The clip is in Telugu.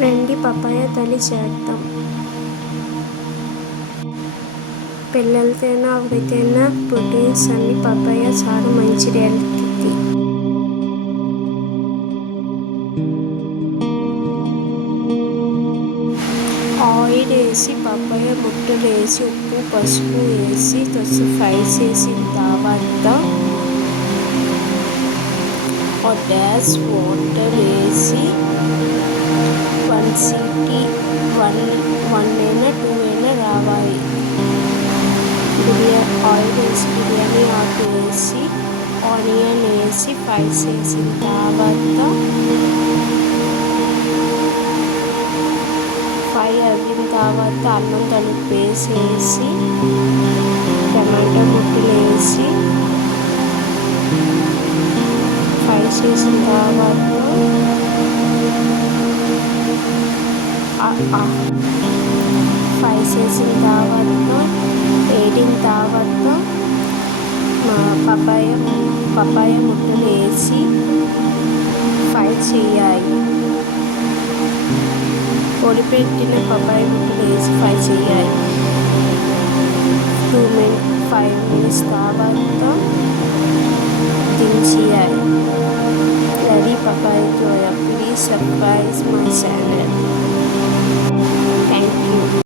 రండి పపాయ తల్లి చేద్దాం. పిల్లలకైనా ఎవరికైనా ప్రోటీన్స్ అన్ని పపాయ చాలా మంచిది హెల్త్కి. ఆయిల్ వేసి పపాయ ముక్కలు వేసి ఉప్పు పసుపు వేసి ఫ్రై చేసిన తర్వాత గ్యాస్ వాటర్ వేసి 1 సీటీ 1 అయినా 2 అయినా రావాలి. ఆయిల్ వేసి బిర్యానీ ఆకు వేసి ఆనియన్ వేసి ఫ్రై చేసిన తర్వాత ఫ్రై అయిన తర్వాత అల్లం కలిపి వేసేసి టమాటో ముక్కలు వేసి ఫ్రై చేసిన తర్వాత వేడిన తర్వాత పపాయ ముక్కలు వేసి ఫ్రై చేయాలి. పొడిపెట్టిన పపాయ ముక్కలు వేసి ఫ్రై చేయాలి. 5 minutes తర్వాత దించేయాలి. రెడీ పపాయ తోయ. Please subscribe my channel. Thank you.